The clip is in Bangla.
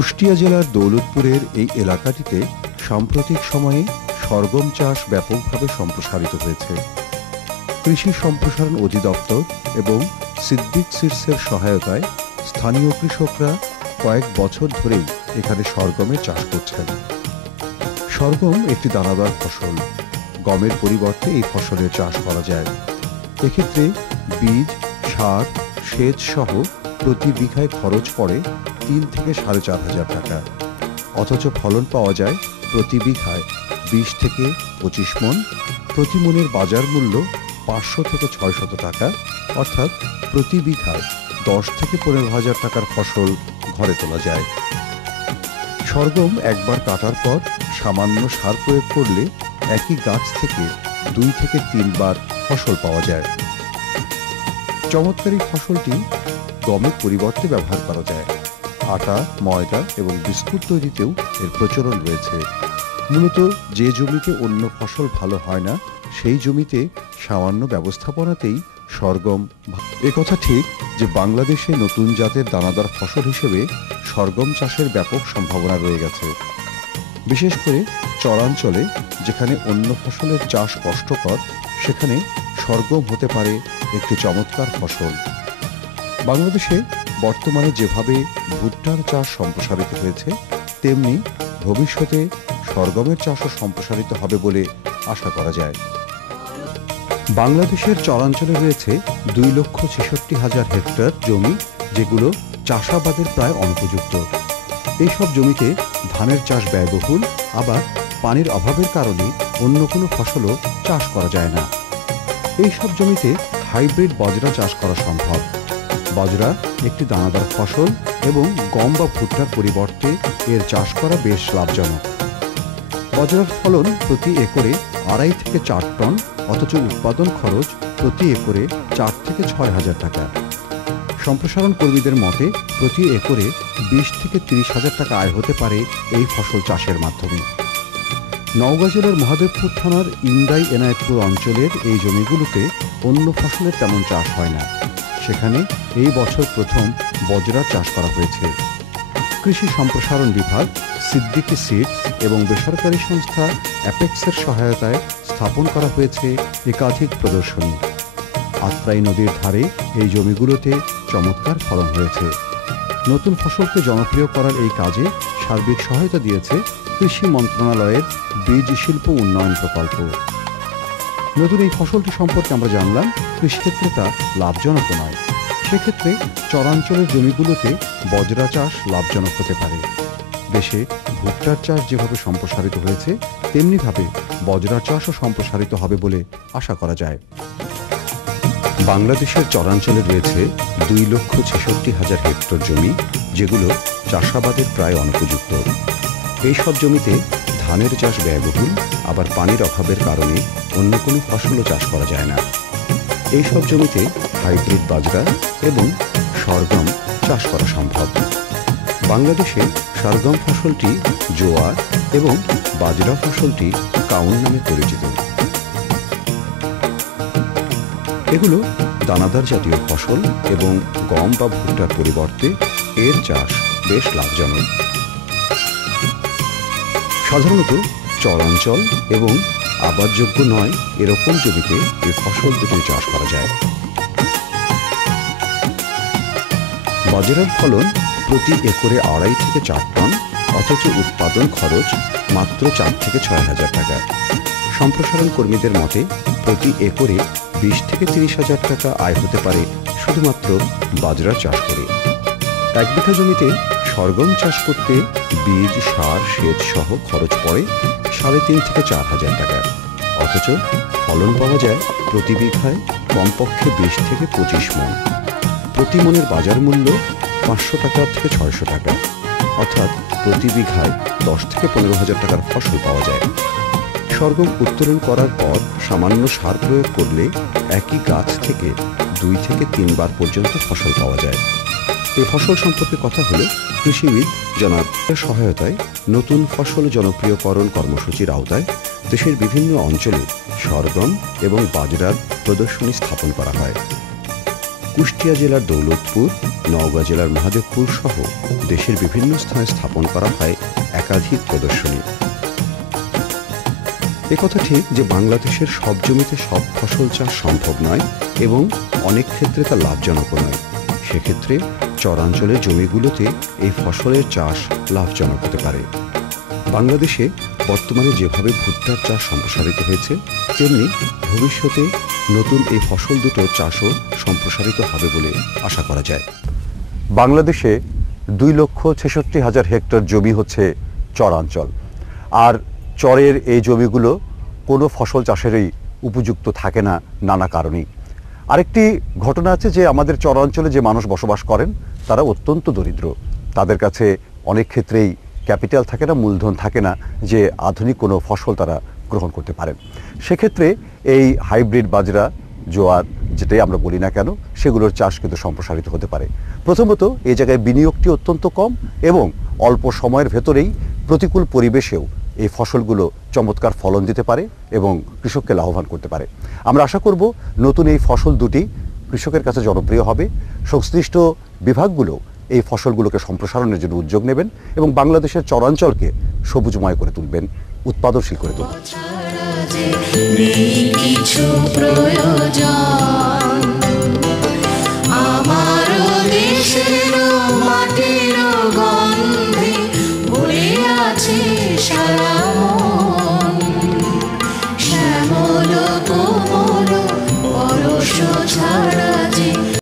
কুষ্টিয়া জেলার দৌলতপুরের এই এলাকাটিতে সাম্প্রতিক সময়ে সরগম চাষ ব্যাপকভাবে সম্প্রসারিত হয়েছে। কৃষি সম্প্রসারণ অধিদপ্তর এবং সিদ্দিক সিডসের সহায়তায় স্থানীয় কৃষকরা কয়েক বছর ধরেই এখানে সরগমের চাষ করছেন। সরগম একটি দানাদার ফসল। গমের পরিবর্তে এই ফসলের চাষ করা যায়। এক্ষেত্রে বীজ, সার, সেচ সহ প্রতি বিঘায় খরচ পড়ে ৩ থেকে ৪,৫০০ টাকা, অথচ ফলন পাওয়া যায় প্রতি বিঘায় ২০ থেকে ২৫ মণ। প্রতি মণের বাজার মূল্য ৫০০ থেকে ৬০০ টাকা, অর্থাৎ প্রতি বিঘায় ১০ থেকে ১৫,০০০ টাকার ফসল ঘরে তোলা যায়। সরগম একবার কাটার পর সামান্য সার প্রয়োগ করলে একই গাছ থেকে ২ থেকে ৩ বার ফসল পাওয়া যায়। চমৎকারী ফসলটি গমের পরিবর্তে ব্যবহার করা যায়। আটা, ময়দা এবং বিস্কুট তৈরিতেও এর প্রচলন রয়েছে। মূলত যে জমিতে অন্য ফসল ভালো হয় না, সেই জমিতে সামান্য ব্যবস্থাপনাতেই সরগম। একথা ঠিক যে বাংলাদেশে নতুন জাতের দানাদার ফসল হিসেবে সরগম চাষের ব্যাপক সম্ভাবনা রয়ে গেছে। বিশেষ করে চরাঞ্চলে যেখানে অন্য ফসলের চাষ কষ্টকর, সেখানে সরগম হতে পারে একটি চমৎকার ফসল। বাংলাদেশে বর্তমানে যেভাবে ভুট্টার চাষ সম্প্রসারিত হয়েছে, তেমনি ভবিষ্যতে সরগমের চাষও সম্প্রসারিত হবে বলে আশা করা যায়। বাংলাদেশের চরাঞ্চলে রয়েছে ২,৬৬,০০০ হেক্টর জমি, যেগুলো চাষাবাদের প্রায় অনুপযুক্ত। এইসব জমিতে ধানের চাষ ব্যয়বহুল, আবার পানির অভাবের কারণে অন্য কোনো ফসলও চাষ করা যায় না। এইসব জমিতে হাইব্রিড বাজরা চাষ করা সম্ভব। বাজরা একটি দানাদার ফসল এবং গম বা ভুট্টার পরিবর্তে এর চাষ করা বেশ লাভজনক। বাজরার ফলন প্রতি একরে ২.৫ থেকে ৪ টন, অথচ উৎপাদন খরচ প্রতি একরে ৪ থেকে ৬,০০০ টাকা। সম্প্রসারণ কর্মীদের মতে প্রতি একরে ২০ থেকে ৩০,০০০ টাকা আয় হতে পারে এই ফসল চাষের মাধ্যমে। নওগাঁ জেলার মহাদেবপুর থানার ইন্দাই এনায়েতপুর অঞ্চলের এই জমিগুলোতে অন্য ফসলের তেমন চাষ হয় না। সেখানে এই বছর প্রথম বজরা চাষ করা হয়েছে। কৃষি সম্প্রসারণ বিভাগ, সিদ্দিকি সিডস এবং বেসরকারি সংস্থা অ্যাপেক্সের সহায়তায় স্থাপন করা হয়েছে একাধিক প্রদর্শনী। আত্রাই নদীর ধারে এই জমিগুলোতে চমৎকার ফলন হয়েছে। নতুন ফসলকে জনপ্রিয় করার এই কাজে সার্বিক সহায়তা দিয়েছে কৃষি মন্ত্রণালয়ের বীজ শিল্প উন্নয়ন প্রকল্প। নতুন এই ফসলটি সম্পর্কে আমরা জানলাম, কৃষিক্ষেত্রে তা লাভজনক নয়। সেক্ষেত্রে চরাঞ্চলের জমিগুলোতে বজরা চাষ লাভজনক হতে পারে। দেশে ভুট্টার চাষ যেভাবে সম্প্রসারিত হয়েছে, তেমনিভাবে বজরা চাষও সম্প্রসারিত হবে বলে আশা করা যায়। বাংলাদেশের চরাঞ্চলে রয়েছে ২,৬৬,০০০ হেক্টর জমি, যেগুলো চাষাবাদের প্রায় অনুপযুক্ত। এইসব জমিতে ধানের চাষ ব্যয়বহুল, আবার পানির অভাবের কারণে অন্য কোনো ফসলও চাষ করা যায় না। এইসব জমিতে হাইব্রিড বাজরা এবং সরগম চাষ করা সম্ভব। বাংলাদেশে সরগম ফসলটি জোয়ার এবং বাজরা ফসলটি কাউন নামে পরিচিত। এগুলো দানাদার জাতীয় ফসল এবং গম বা ভুট্টার পরিবর্তে এর চাষ বেশ লাভজনক। সাধারণত চরাঞ্চল এবং আবাদযোগ্য নয় এরকম জমিতে এই ফসল দুটি চাষ করা যায়। বাজরার ফলন প্রতি একরে ২.৫ থেকে ৪ টন, অথচ উৎপাদন খরচ মাত্র ৪ থেকে ৬,০০০ টাকা। সম্প্রসারণ কর্মীদের মতে প্রতি একরে ২০ থেকে ৩০,০০০ টাকা আয় হতে পারে শুধুমাত্র বাজরা চাষ করে। ১ বিঘা জমিতে সরগম চাষ করতে বীজ, সার, সেচ সহ খরচ পড়ে ৩.৫ থেকে ৪,০০০ টাকা, অথচ ফলন পাওয়া যায় প্রতি বিঘায় কমপক্ষে ২০ থেকে ২৫ মণ। প্রতি মণের বাজার মূল্য ৫০০ টাকা থেকে ৬০০ টাকা, অর্থাৎ প্রতি বিঘায় ১০ থেকে ১৫,০০০ টাকার ফসল পাওয়া যায়। সরগম উত্তোলন করার পর সামান্য সার প্রয়োগ করলে একই গাছ থেকে ২ থেকে ৩ বার পর্যন্ত ফসল পাওয়া যায়। এই ফসল সম্পর্কে কথা হলে কৃষিবিদ জনাবের সহায়তায় নতুন ফসল জনপ্রিয়করণ কর্মসূচির আওতায় দেশের বিভিন্ন অঞ্চলে সরগম এবং বাজরার প্রদর্শনী স্থাপন করা হয়। কুষ্টিয়া জেলার দৌলতপুর, নওগাঁ জেলার মহাদেবপুর সহ দেশের বিভিন্ন স্থানে স্থাপন করা হয় একাধিক প্রদর্শনী। একথা ঠিক যে বাংলাদেশের সব জমিতে সব ফসল চাষ সম্ভব নয় এবং অনেক ক্ষেত্রে তা লাভজনকও নয়। সেক্ষেত্রে চরাঞ্চলের জমিগুলোতে এই ফসলের চাষ লাভজনক হতে পারে। বাংলাদেশে বর্তমানে যেভাবে ভুট্টার চাষ সম্প্রসারিত হয়েছে, তেমনি ভবিষ্যতে নতুন এই ফসল দুটো চাষও সম্প্রসারিত হবে বলে আশা করা যায়। বাংলাদেশে 2,66,000 হেক্টর জমি হচ্ছে চরাঞ্চল, আর চরের এই জমিগুলো কোনো ফসল চাষেরই উপযুক্ত থাকে না নানা কারণেই। আরেকটি ঘটনা আছে যে আমাদের চরাঞ্চলে যে মানুষ বসবাস করেন তারা অত্যন্ত দরিদ্র। তাদের কাছে অনেক ক্ষেত্রেই ক্যাপিটাল থাকে না, মূলধন থাকে না যে আধুনিক কোনো ফসল তারা গ্রহণ করতে পারেন। সেক্ষেত্রে এই হাইব্রিড বাজরা, জোয়ার যেটাই আমরা বলি না কেন, সেগুলোর চাষ কিন্তু সম্প্রসারিত হতে পারে। প্রথমত এই জায়গায় বিনিয়োগটি অত্যন্ত কম এবং অল্প সময়ের ভেতরেই প্রতিকূল পরিবেশেও এই ফসলগুলো চমৎকার ফলন দিতে পারে এবং কৃষককে লাভবান করতে পারে। আমরা আশা করব নতুন এই ফসল দুটি কৃষকের কাছে জনপ্রিয় হবে। সংশ্লিষ্ট বিভাগগুলো এই ফসলগুলোকে সম্প্রসারণের জন্য উদ্যোগ নেবেন এবং বাংলাদেশের চরাঞ্চলকে সবুজময় করে তুলবেন, উৎপাদনশীল করে তুলবেন।